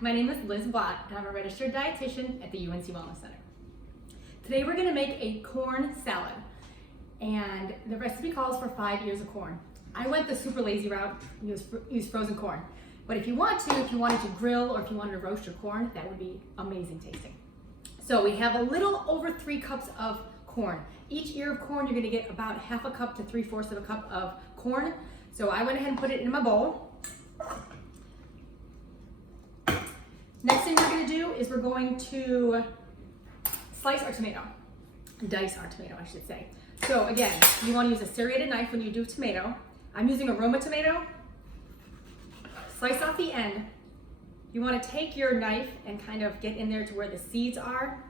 my name is Liz Watt, and I'm a registered dietitian at the UNC Wellness Center. Today we're going to make a corn salad, and the recipe calls for 5 ears of corn. I went the super lazy route, use frozen corn. But if you wanted to grill or if you wanted to roast your corn, that would be amazing tasting. So we have a little over 3 cups of corn. Each ear of corn, you're going to get about half a cup to 3/4 of a cup of corn. So I went ahead and put it in my bowl. Next thing we're going to do is we're going to slice our tomato, dice our tomato, I should say. So again, you want to use a serrated knife when you do tomato. I'm using a Roma tomato. Slice off the end. You want to take your knife and kind of get in there to where the seeds are.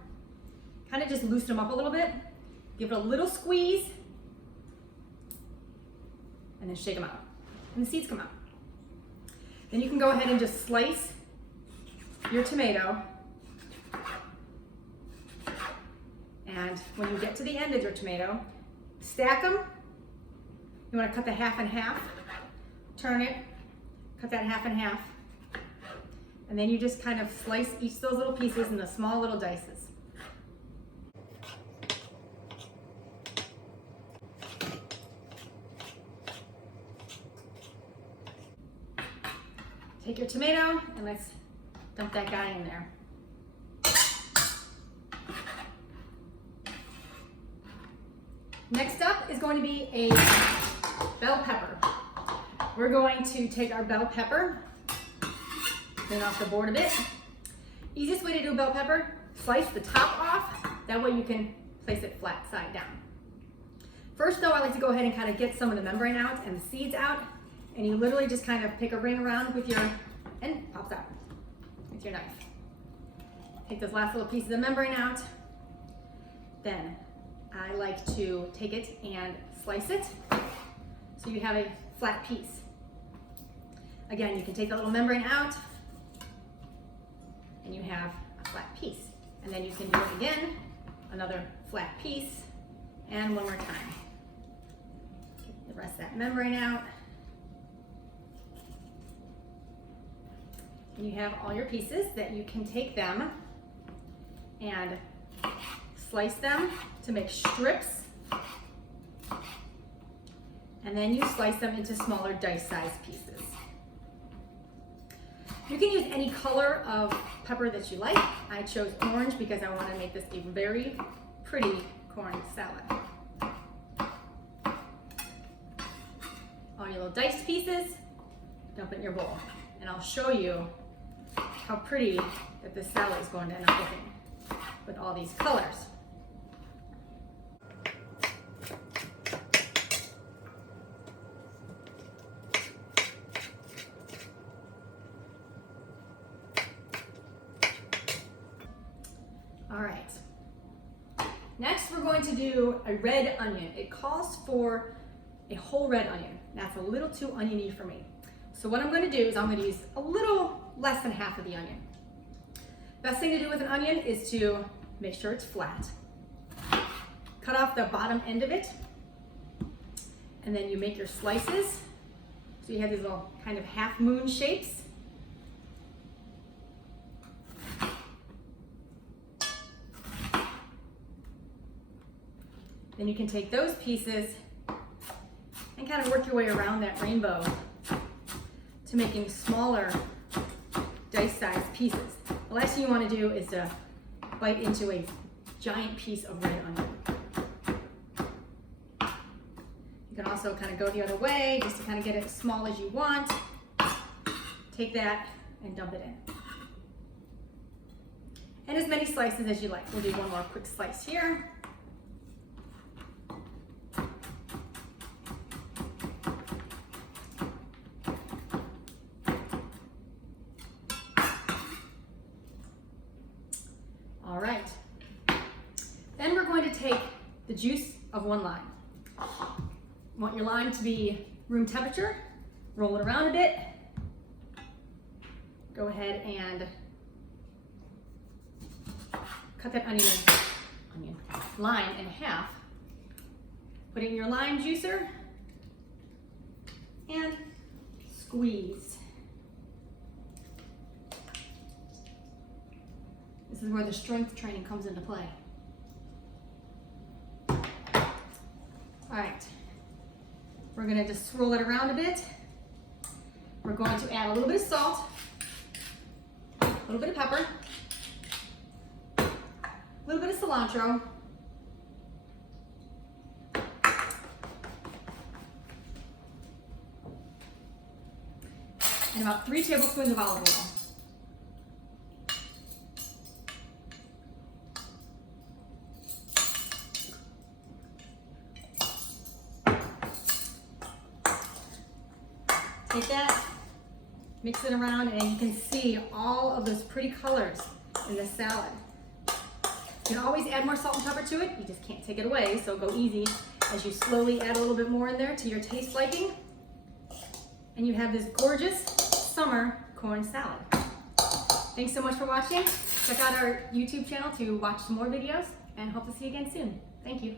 Kind of just loosen them up a little bit. Give it a little squeeze. And then shake them out. And the seeds come out. Then you can go ahead and just slice your tomato. And when you get to the end of your tomato, stack them. You want to cut the half in half. Turn it. Cut that half in half. And then you just kind of slice each of those little pieces into small little dices. Take your tomato and let's dump that guy in there. Next up is going to be a bell pepper. We're going to take our bell pepper, clean off the board a bit. Easiest way to do a bell pepper, slice the top off. That way you can place it flat side down. First though, I like to go ahead and kind of get some of the membrane out and the seeds out. And you literally just kind of pick a ring around with your, and pops out with your knife. Take those last little pieces of membrane out. Then I like to take it and slice it so you have a flat piece. Again, you can take the little membrane out and you have a flat piece. And then you can do it again, another flat piece, and one more time. Get the rest of that membrane out. And you have all your pieces that you can take them and slice them to make strips. And then you slice them into smaller dice-sized pieces. You can use any color of pepper that you like. I chose orange because I want to make this a very pretty corn salad. All your little diced pieces, dump it in your bowl. And I'll show you how pretty that this salad is going to end up looking with all these colors. All right. Next, we're going to do a red onion. It calls for a whole red onion. That's a little too oniony for me. So what I'm going to do is I'm going to use a little less than half of the onion. Best thing to do with an onion is to make sure it's flat. Cut off the bottom end of it, and then you make your slices. So you have these little kind of half moon shapes. Then you can take those pieces and kind of work your way around that rainbow to making smaller dice-sized pieces. The last thing you want to do is to bite into a giant piece of red onion. You can also kind of go the other way just to kind of get it as small as you want. Take that and dump it in. And as many slices as you like. We'll do one more quick slice here. All right, then we're going to take the juice of one lime. You want your lime to be room temperature, roll it around a bit. Go ahead and cut that lime in half. Put it in your lime juicer and squeeze. This is where the strength training comes into play. All right, we're gonna just swirl it around a bit. We're going to add a little bit of salt, a little bit of pepper, a little bit of cilantro, and about 3 tablespoons of olive oil. Take that, mix it around, and you can see all of those pretty colors in the salad. You can always add more salt and pepper to it. You just can't take it away, so go easy as you slowly add a little bit more in there to your taste liking. And you have this gorgeous summer corn salad. Thanks so much for watching. Check out our YouTube channel to watch some more videos, and hope to see you again soon. Thank you.